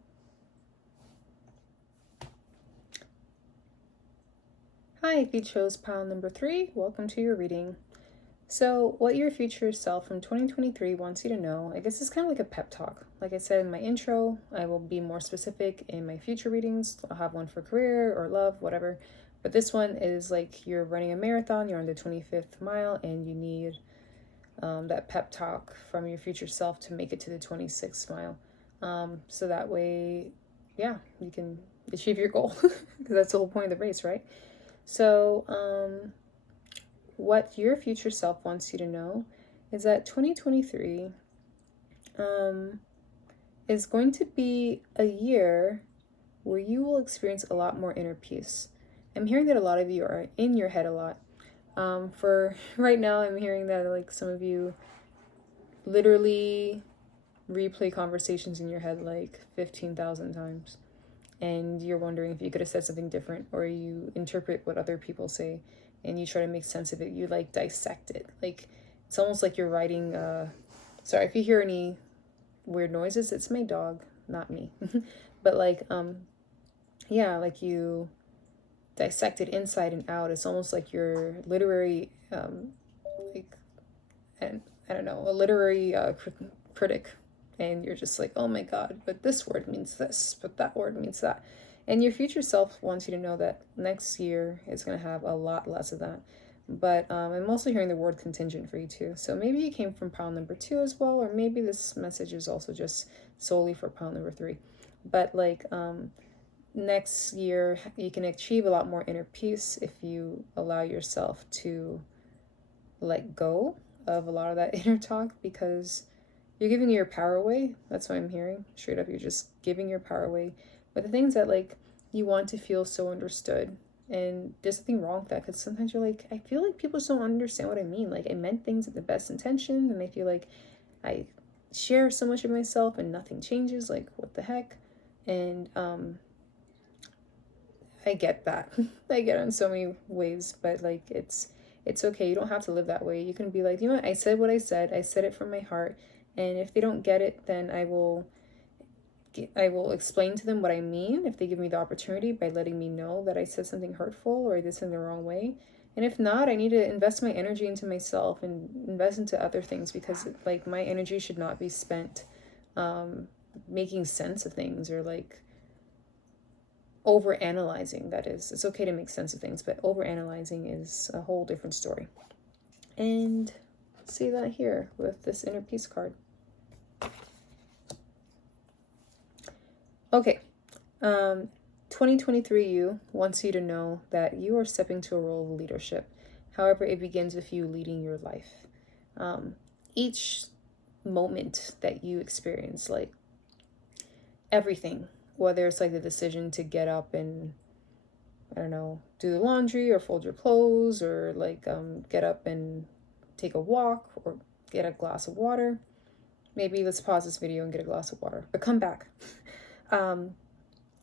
Hi, if you chose pile number 3, welcome to your reading. So what your future self from 2023 wants you to know, I guess it's kind of like a pep talk. Like I said in my intro, I will be more specific in my future readings. I'll have one for career or love, whatever. But this one is like you're running a marathon, you're on the 25th mile, and you need that pep talk from your future self to make it to the 26th mile. So that way, yeah, you can achieve your goal, because that's the whole point of the race, right? So, what your future self wants you to know is that 2023 is going to be a year where you will experience a lot more inner peace. I'm hearing that a lot of you are in your head a lot. For right now, I'm hearing that like some of you literally replay conversations in your head like 15,000 times, and you're wondering if you could have said something different, or you interpret what other people say and you try to make sense of it. You like dissect it. Like it's almost like you're writing sorry if you hear any weird noises, it's my dog, not me. But like yeah, like you dissect it inside and out. It's almost like you're literary like, and I don't know, a literary critic, and you're just like, oh my god, but this word means this, but that word means that. And your future self wants you to know that next year is going to have a lot less of that. But I'm also hearing the word contingent for you too. So maybe you came from pile number 2 as well, or maybe this message is also just solely for pile number 3. But like next year, you can achieve a lot more inner peace if you allow yourself to let go of a lot of that inner talk, because you're giving your power away. That's what I'm hearing. Straight up, you're just giving your power away. But the things that like you want to feel so understood, and there's nothing wrong with that, because sometimes you're like, I feel like people just don't understand what I mean. Like I meant things with the best intentions, and I feel like I share so much of myself and nothing changes. Like what the heck? And I get that. I get it in so many ways, but like it's okay. You don't have to live that way. You can be like, you know what? I said what I said. I said it from my heart. And if they don't get it, then I will explain to them what I mean if they give me the opportunity, by letting me know that I said something hurtful or I did something the wrong way. And if not, I need to invest my energy into myself and invest into other things, because like my energy should not be spent making sense of things, or like over analyzing. That is, it's okay to make sense of things, but over analyzing is a whole different story. And see that here with this inner peace card. Okay, 2023 you wants you to know that you are stepping to a role of leadership. However, it begins with you leading your life. Each moment that you experience, like everything, whether it's like the decision to get up and, I don't know, do the laundry or fold your clothes, or like get up and take a walk or get a glass of water. Maybe let's pause this video and get a glass of water, but come back.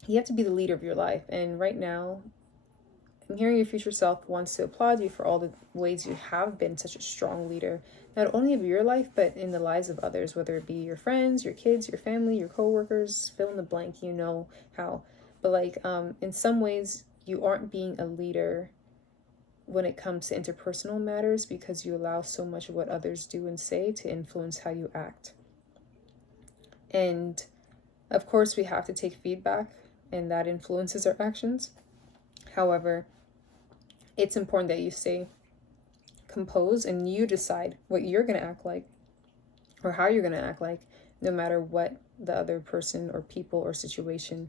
You have to be the leader of your life. And right now, I'm hearing your future self wants to applaud you for all the ways you have been such a strong leader, not only of your life, but in the lives of others, whether it be your friends, your kids, your family, your coworkers, fill in the blank, you know how. But like, in some ways, you aren't being a leader when it comes to interpersonal matters, because you allow so much of what others do and say to influence how you act. And of course, we have to take feedback, and that influences our actions. However, it's important that you stay composed and you decide what you're going to act like or how you're going to act like, no matter what the other person or people or situation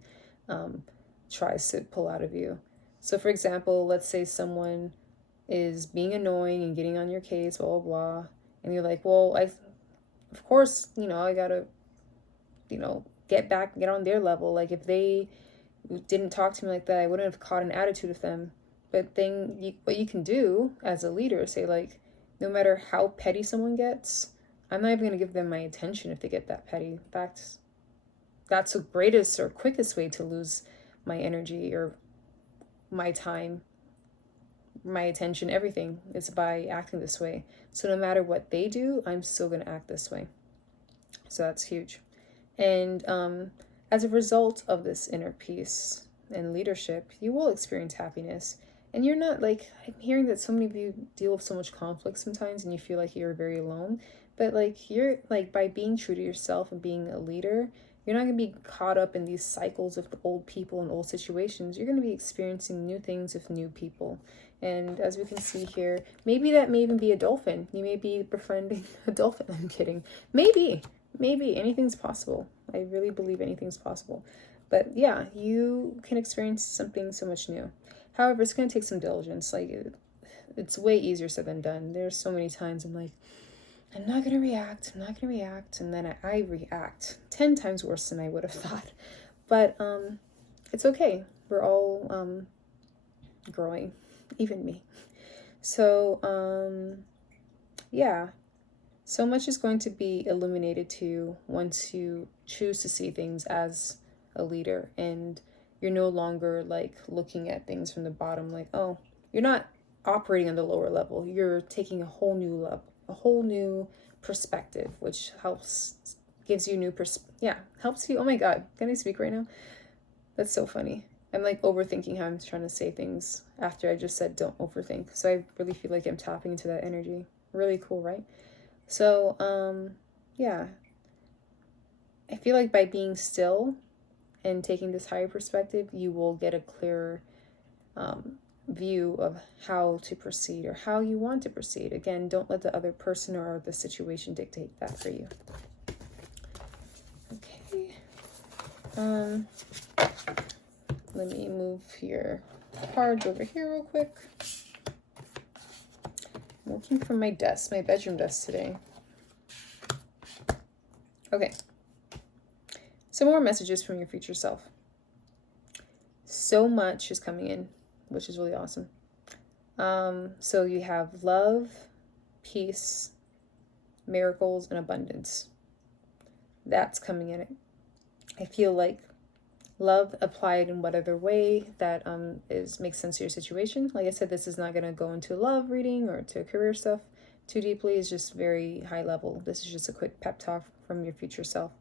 tries to pull out of you. So for example, let's say someone is being annoying and getting on your case, blah, blah, blah. And you're like, well, of course, I gotta, get on their level. Like if they didn't talk to me like that, I wouldn't have caught an attitude with them. But then what you can do as a leader is say, like, no matter how petty someone gets, I'm not even going to give them my attention if they get that petty. In fact, that's the greatest or quickest way to lose my energy or my time, my attention, everything is by acting this way. So no matter what they do, I'm still going to act this way. So that's huge. And as a result of this inner peace and leadership, you will experience happiness. And you're not like, I'm hearing that so many of you deal with so much conflict sometimes and you feel like you're very alone. But like, you're like, by being true to yourself and being a leader, you're not going to be caught up in these cycles of old people and old situations. You're going to be experiencing new things with new people. And as we can see here, maybe that may even be a dolphin. You may be befriending a dolphin. I'm kidding. Maybe anything's possible. I really believe anything's possible. But yeah, you can experience something so much new. However, it's going to take some diligence. Like it's way easier said than done. There's so many times I'm like, I'm not going to react. And then I react 10 times worse than I would have thought. But it's okay. We're all growing, even me. So yeah. So much is going to be illuminated to you once you choose to see things as a leader, and you're no longer like looking at things from the bottom, like, oh, you're not operating on the lower level. You're taking a whole new level, a whole new perspective, which gives you new helps you. Oh my God, can I speak right now? That's so funny. I'm like overthinking how I'm trying to say things after I just said don't overthink. So I really feel like I'm tapping into that energy. Really cool, right? So, yeah, I feel like by being still and taking this higher perspective, you will get a clearer view of how to proceed or how you want to proceed. Again, don't let the other person or the situation dictate that for you. Okay. Let me move your cards over here real quick. I'm looking from my desk, my bedroom desk today. Okay. Some more messages from your future self. So much is coming in, which is really awesome. So you have love, peace, miracles, and abundance. That's coming in it. I feel like love applied in whatever way that makes sense to your situation. Like I said, this is not going to go into love reading or to career stuff too deeply. It's just very high level. This is just a quick pep talk from your future self.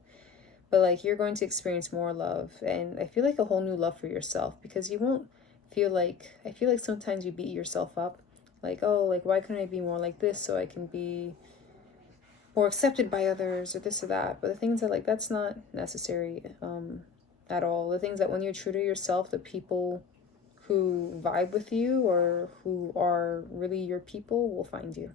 But like, you're going to experience more love, and I feel like a whole new love for yourself, because you won't feel like, I feel like sometimes you beat yourself up, like, oh, like, why couldn't I be more like this so I can be more accepted by others, or this or that. But the things that, like, that's not necessary at all. The things that when you're true to yourself, the people who vibe with you or who are really your people will find you.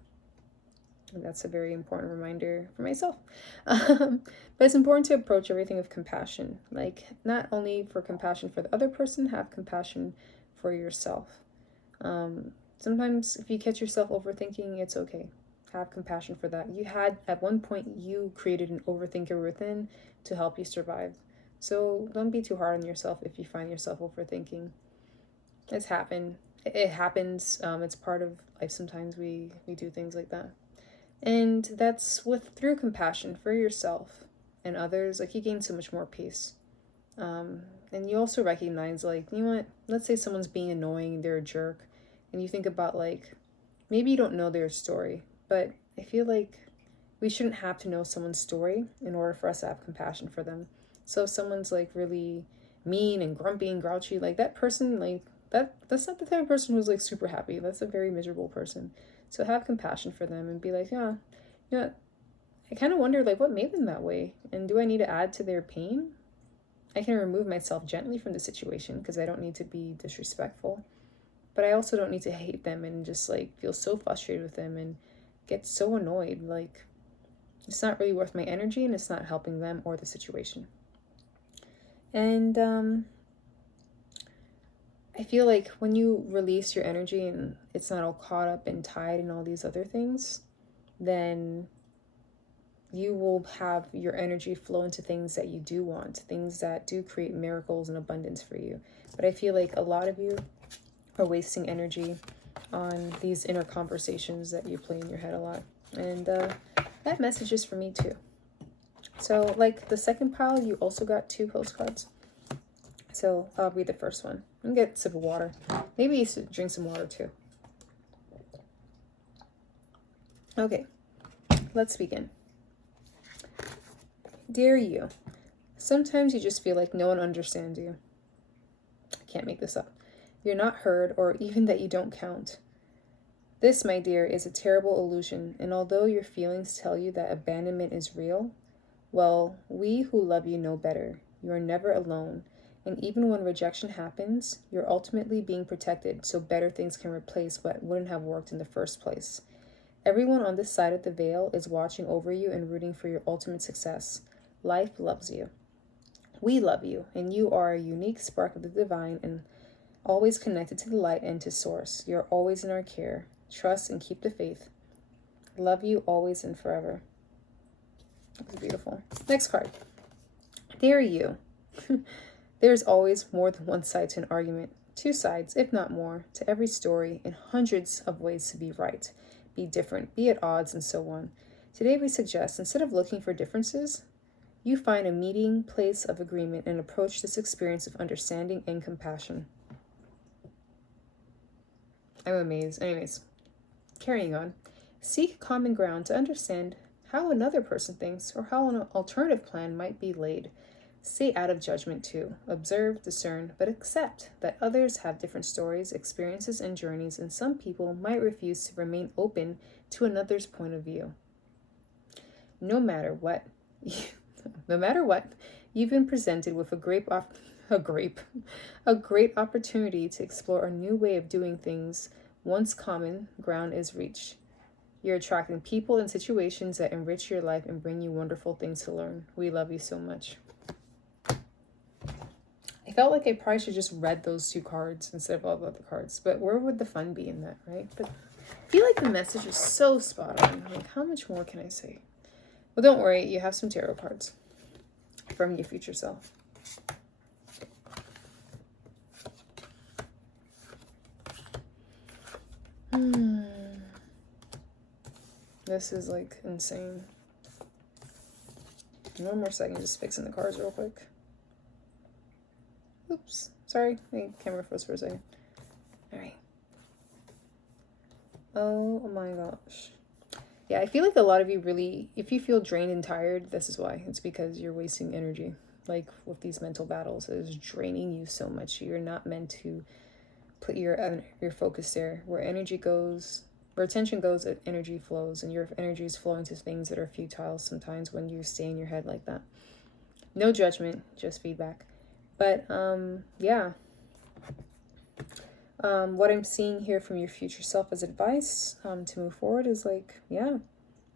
And that's a very important reminder for myself. But it's important to approach everything with compassion. Like, not only for compassion for the other person, have compassion for yourself. Sometimes if you catch yourself overthinking, it's okay. Have compassion for that. At one point, you created an overthinker within to help you survive. So don't be too hard on yourself if you find yourself overthinking. It happens. It's part of life. Sometimes we do things like that. And that's through compassion for yourself and others, like, you gain so much more peace. And you also recognize, like, you know what, let's say someone's being annoying, they're a jerk, and you think about, like, maybe you don't know their story, but I feel like we shouldn't have to know someone's story in order for us to have compassion for them. So if someone's like really mean and grumpy and grouchy, like, that person, like, that's not the type of person who's like super happy. That's a very miserable person. So have compassion for them and be like, yeah, you know, I kind of wonder, like, what made them that way? And do I need to add to their pain? I can remove myself gently from the situation because I don't need to be disrespectful. but I also don't need to hate them and just like feel so frustrated with them and get so annoyed. Like, it's not really worth my energy, and it's not helping them or the situation. And I feel like when you release your energy and it's not all caught up and tied in all these other things, then you will have your energy flow into things that you do want, things that do create miracles and abundance for you. But I feel like a lot of you are wasting energy on these inner conversations that you play in your head a lot. And that message is for me too. So like the second pile, you also got 2 postcards. So I'll read the first one. I'm gonna get a sip of water. Maybe you should drink some water too. Okay, let's begin. Dear you, sometimes you just feel like no one understands you. I can't make this up. You're not heard, or even that you don't count. This, my dear, is a terrible illusion, and although your feelings tell you that abandonment is real, well, we who love you know better. You are never alone, and even when rejection happens, you're ultimately being protected so better things can replace what wouldn't have worked in the first place. Everyone on this side of the veil is watching over you and rooting for your ultimate success. Life loves you. We love you, and you are a unique spark of the divine and always connected to the light and to source. You're always in our care. Trust and keep the faith. Love you always and forever. That's beautiful. Next card. Dear you. There's always more than one side to an argument. 2 sides, if not more, to every story, and hundreds of ways to be right, be different, be at odds, and so on. Today we suggest, instead of looking for differences, you find a meeting place of agreement and approach this experience of understanding and compassion. I'm amazed. Anyways, carrying on. Seek common ground to understand how another person thinks or how an alternative plan might be laid. Stay out of judgment too. Observe, discern, but accept that others have different stories, experiences, and journeys, and some people might refuse to remain open to another's point of view. No matter what, you've been presented with a great opportunity to explore a new way of doing things once common ground is reached. You're attracting people and situations that enrich your life and bring you wonderful things to learn. We love you so much. I felt like I probably should just read those 2 cards instead of all the other cards, but where would the fun be in that, right? But I feel like the message is so spot on. Like, how much more can I say? Well, don't worry, you have some tarot cards from your future self. This is like insane. One more second, just fixing the cards real quick. Oops, sorry, my camera froze for a second. All right. Oh my gosh. Yeah, I feel like a lot of you really, if you feel drained and tired, this is why. It's because you're wasting energy. Like with these mental battles, it is draining you so much. You're not meant to put your focus there. Where energy goes, where attention goes, energy flows, and your energy is flowing to things that are futile sometimes when you stay in your head like that. No judgment, just feedback. But yeah. What I'm seeing here from your future self as advice to move forward is like, yeah,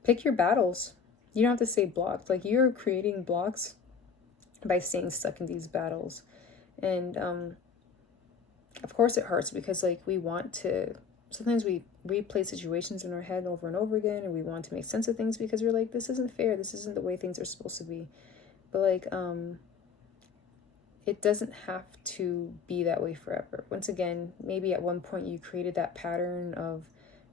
pick your battles. You don't have to stay blocked. Like, you're creating blocks by staying stuck in these battles. And of course it hurts because like we want to, sometimes we replay situations in our head over and over again, and we want to make sense of things because we're like, this isn't fair. This isn't the way things are supposed to be. But like, it doesn't have to be that way forever. Once again, maybe at one point you created that pattern of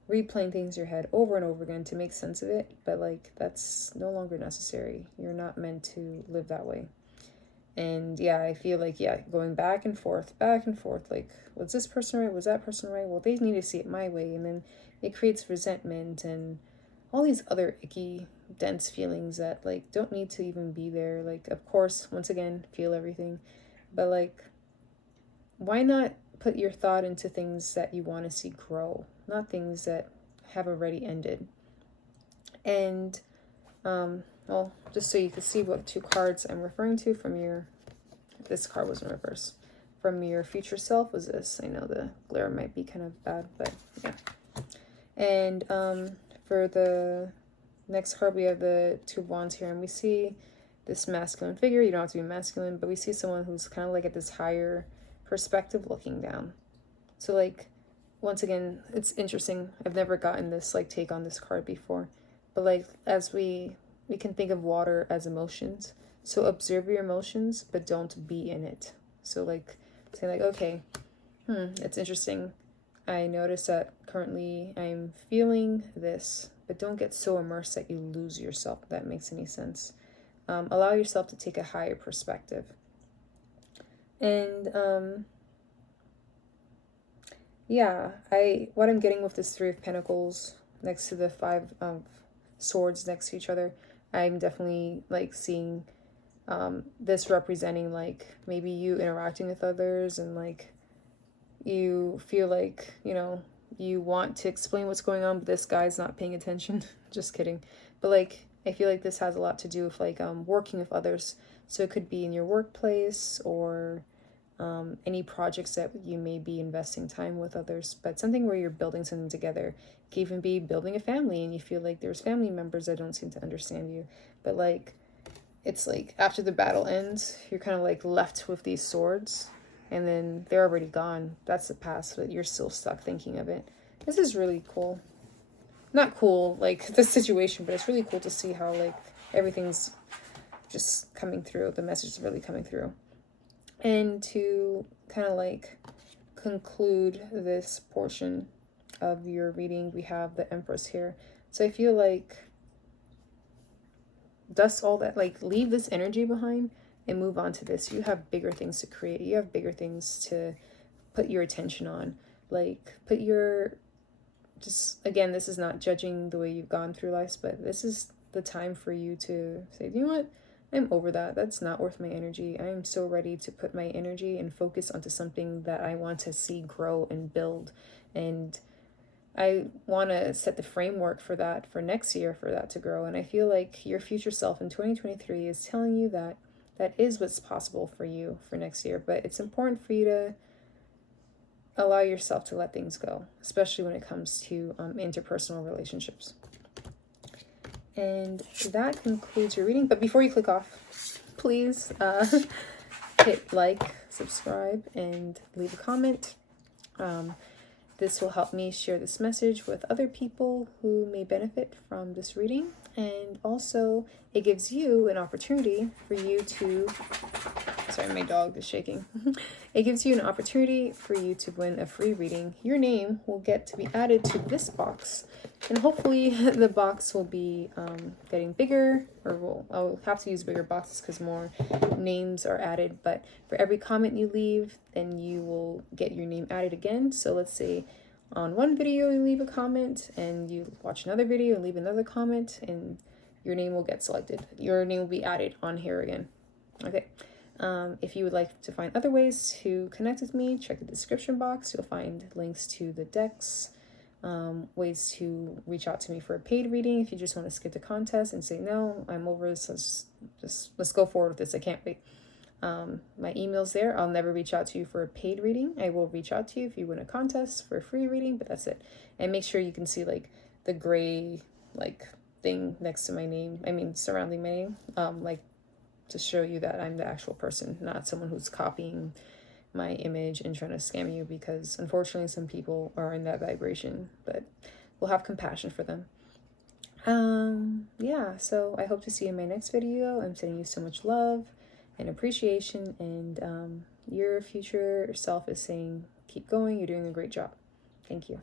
replaying things in your head over and over again to make sense of it, but like that's no longer necessary. You're not meant to live that way. And yeah, I feel like, yeah, going back and forth, like, was this person right? Was that person right? Well, they need to see it my way. And then it creates resentment and all these other icky, dense feelings that like don't need to even be there. Like, of course, once again, feel everything. But like, why not put your thought into things that you want to see grow, not things that have already ended? And well, just so you can see what 2 cards I'm referring to from your, this card was in reverse, from your future self was this. I know the glare might be kind of bad, but yeah. And for the next card, we have the Two of Wands here, and we see this masculine figure. You don't have to be masculine, but we see someone who's kind of like at this higher perspective looking down. So like, once again, it's interesting. I've never gotten this like take on this card before, but like, as we can think of water as emotions. So observe your emotions, but don't be in it. So like, say like, okay, it's interesting. I notice that currently I'm feeling this, but don't get so immersed that you lose yourself, if that makes any sense. Allow yourself to take a higher perspective. And yeah, what I'm getting with this Three of Pentacles next to the Five of Swords next to each other, I'm definitely like seeing this representing like maybe you interacting with others, and like you feel like, you know, you want to explain what's going on, but this guy's not paying attention. Just kidding. But like, I feel like this has a lot to do with like working with others. So it could be in your workplace, or any projects that you may be investing time with others, but something where you're building something together. It can even be building a family, and you feel like there's family members that don't seem to understand you. But like, it's like after the battle ends, you're kind of like left with these swords, and then they're already gone. That's the past, but you're still stuck thinking of it. This is really cool. Not cool like the situation, but it's really cool to see how like everything's just coming through. The message is really coming through. And to kind of like conclude this portion of your reading, we have the Empress here. So I feel like dust all that, like leave this energy behind and move on to this. You have bigger things to create. You have bigger things to put your attention on. Like put your, just again, this is not judging the way you've gone through life, but this is the time for you to say, you know what? I'm over that. That's not worth my energy. I am so ready to put my energy and focus onto something that I want to see grow and build. And I want to set the framework for that for next year, for that to grow. And I feel like your future self in 2023 is telling you that that is what's possible for you for next year. But it's important for you to allow yourself to let things go, especially when it comes to interpersonal relationships. And that concludes your reading. But before you click off, please hit like, subscribe, and leave a comment. This will help me share this message with other people who may benefit from this reading. And also, it gives you an opportunity for you to... Sorry, my dog is shaking. It gives you an opportunity for you to win a free reading. Your name will get to be added to this box. And hopefully the box will be getting bigger, or I'll have to use bigger boxes because more names are added. But for every comment you leave, then you will get your name added again. So let's say on one video you leave a comment, and you watch another video and leave another comment, and your name will get selected. Your name will be added on here again. Okay. If you would like to find other ways to connect with me, check the description box. You'll find links to the decks, ways to reach out to me for a paid reading if you just want to skip the contest and say, no, I'm over this, let's go forward with this, I can't wait. My email's there. I'll never reach out to you for a paid reading. I will reach out to you if you win a contest for a free reading, but that's it. And make sure you can see like the gray like thing next to my name, surrounding my name, like to show you that I'm the actual person, not someone who's copying my image and trying to scam you, because unfortunately some people are in that vibration, but we'll have compassion for them. Yeah, so I hope to see you in my next video. I'm sending you so much love and appreciation, and your future self is saying, keep going, you're doing a great job. Thank you.